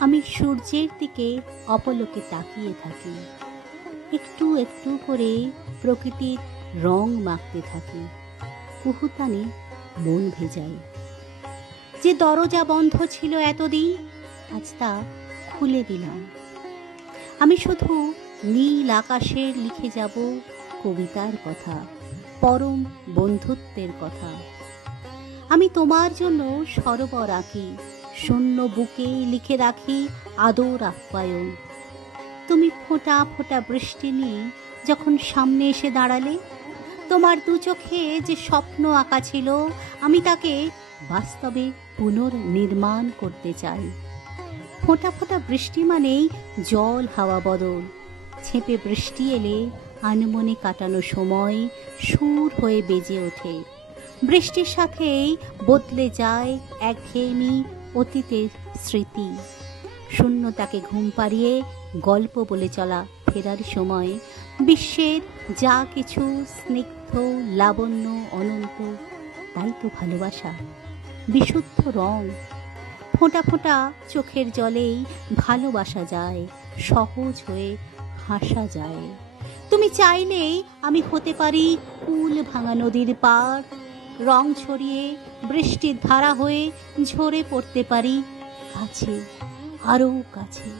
আমি সূর্যের দিকে অপলকে তাকিয়ে থাকি, একটু একটু করে প্রকৃতির রং মাখতে থাকি, কুহুতানে মন ভেজাই। যে দরজা বন্ধ ছিল এতদিন, আজ তা খুলে দিলাম। আমি শুধু নীল আকাশের লিখে যাব কবিতার কথা, পরম বন্ধুত্বের কথা। আমি তোমার জন্য সরোবর আঁকি, শূন্য বুকে লিখে রাখি আদর আপ্যায়ন। তুমি ফোঁটা ফোঁটা বৃষ্টি নিয়ে যখন সামনে এসে দাঁড়ালে, তোমার দু চোখে যে স্বপ্ন আঁকা ছিল, আমি তাকে বাস্তবে পুনর্নির্মাণ করতে চাই। ফোঁটা ফোঁটা বৃষ্টি মানেই জল হাওয়া বদল। ছেঁপে বৃষ্টি এলে আনমনে কাটানো সময় সুর হয়ে বেজে ওঠে। বৃষ্টির সাথেই বদলে যায় একঘেয়েমি অতীতের স্মৃতি। শূন্যতাকে ঘুম পাড়িয়ে গল্প বলে চলা ফেরার সময় বিশ্বের যা কিছু স্নিগ্ধ, লাবণ্য, অনন্ত, তাই তো ভালোবাসা, বিশুদ্ধ রং। ফোঁটা ফোঁটা চোখের জলেই ভালোবাসা যায়, সহজ হয়ে হাসা যায়। তুমি চাইলেই আমি হতে পারি কুল ভাঙা নদীর পাড়, রং ছড়িয়ে বৃষ্টির ধারা হয়ে ঝরে পড়তে পারি কাছে, আরো কাছে।